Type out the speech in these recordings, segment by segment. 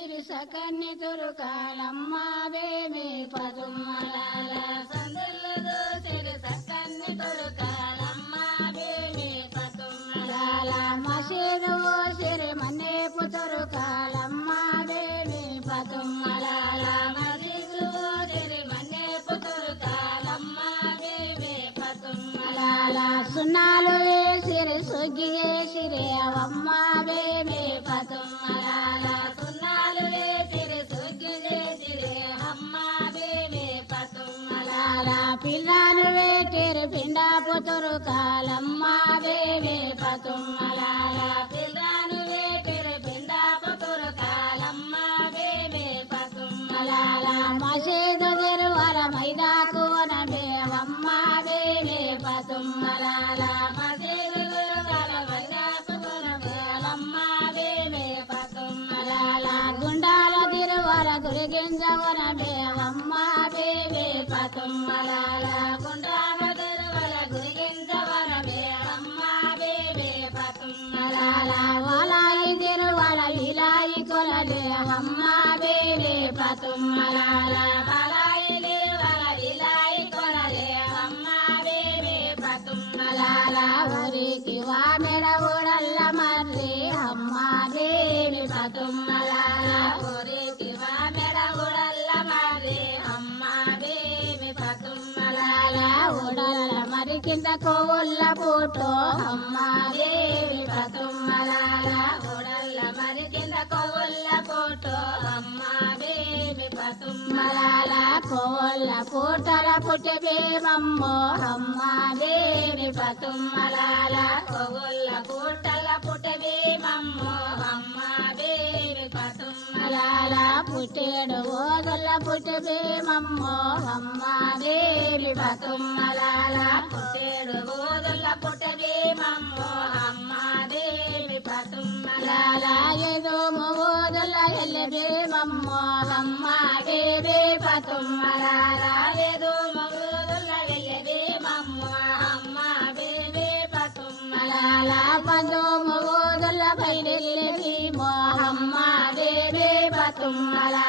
సిరి సకన్ని తురుకాలమ్మ వేమి పదుమలాల సందులదు సిరి సకన్ని తురుకాలమ్మ వేమి పదుమలాల మసీదు సిరి మన్నేపు తురుకాలమ్మ కాలమ్మావేమి పదుమలాల మసీదు సిరి మన్నేపు తురుకాలమ్మ కాలమ్మావేమి పదుమలాల సున్నాలు సిరి సుగ్గి సిరి అవమ్మావే పిల్లాను వేటిరి పిండా పుతురు కాలమ్మ వేమి పదుమలాల పిల్లాను వేటిరి పిండా పుతురు కాలమ్మ వేమి పదుమలాల మసేదు వేమి పదుమలాల గుండాల తిరువల గురిగింజవన వలాయి తిరువల ఇలాయి తిరువల ఇలాయి కోవుల్ల పూటో అమ్మాదేవి దేవి పదుమలాల మరి కింద కోవుల్ల పూటో అమ్మాదేవి పతుమ్మలాల పదుమలాల కోవుల్ల పూటల పుట్టబేమమ్మో అమ్మ దేవి పతుమ్మలాల కోవుల్ల పూటల పుట్టబేమమ్మో అమ్మ దేవి పతుమ్మలాల పుట్టేడు ఓదల పుట్టబేమమ్మో అమ్మ దేవి పతుమ్మలాల పుట్టేడు ఓదల పుట్టబేమమ్మో అమ్మ దేవి పతుమ్మలాల ఏదో ఓదల ఎల్లబేమమ్మో అమ్మ దేవి పతుమ్మలాల ఏదో మగోదల ఎల్లబేమమ్మో అమ్మ దేవి పతుమ్మలాల పందో మగోదల బయలెల్లబి మోహమ్మ దేవి పతుమ్మలాల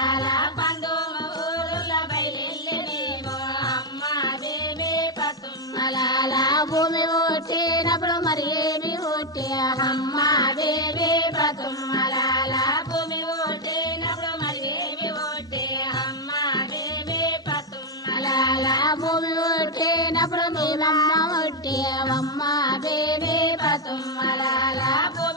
భూమి మరి ఏమి ఓటే అమ్మ దేవి పతుమ్మలాల భూమి ఓటేనప్పుడు మరి ఏమి అమ్మ దేవి భూమి అమ్మ దేవి పతుమ్మలాల భూమి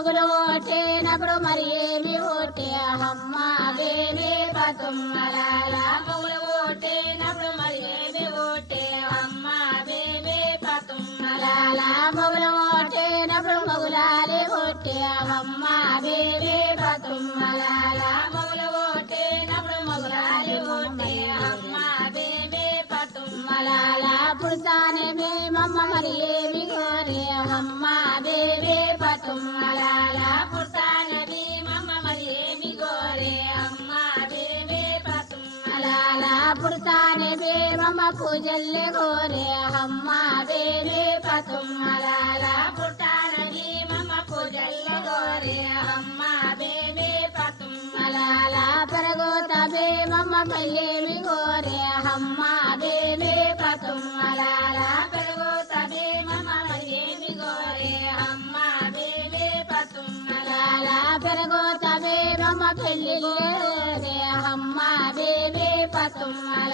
పతుమ్మలాల మొగుడు ఓటేనప్పుడు మరి ఏమి ఓటే? అమ్మ దేవి పతుమ్మలాల మొగుడు ఓటేనప్పుడు మరి ఏమి ఓటే? అమ్మ దేవి పతుమ్మలాల మొగుడు ఓటేనప్పుడు మొగులాలి ఓటే? అమ్మ దేవి పతుమ్మలాల మొగుడు ఓటేనప్పుడు మొగులాలి ఓటే? అమ్మ దేవి పతుమ్మలాల పుడతానే మేమమ్మ మరి ఏమి మేమమ్మ పూజల్లే గోరే అమ్మ దేవి పతుమ్మలాల పుట్టానని మేమమ్మ పూజల్లే గోరే అమ్మ దేవి పతుమ్మలాల బే మమ్మ పయ్యేమి గోరే అమ్మ దేవి పతుమ్మలాల బే మమ్మ పయ్యేమి గోరే అమ్మ దేవి పతుమ్మలాల మమ్మ పెళ్ళి గోరే అమ్మ దేవి పతుమ్మల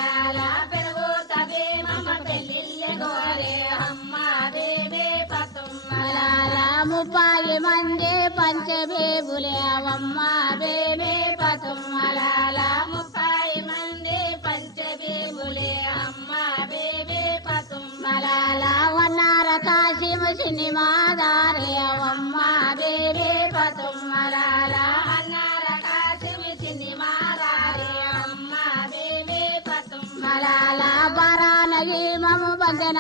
పతుమ్మలాల ముప్పాయి మంది పంచబేబులే అవమ్మ బేబే పతుమ్మలాల. ముప్పాయి మంది పంచబేబులే అమ్మ బేబే పతుమ్మలాల. వన్నార కాశీము సినిమా దారే అవమ్మ బేబే పతుమ్మలాల. వన్నార కాశీము సినిమా దారే అమ్మ బేబే పతుమ్మలాల. బరానగి మము బందన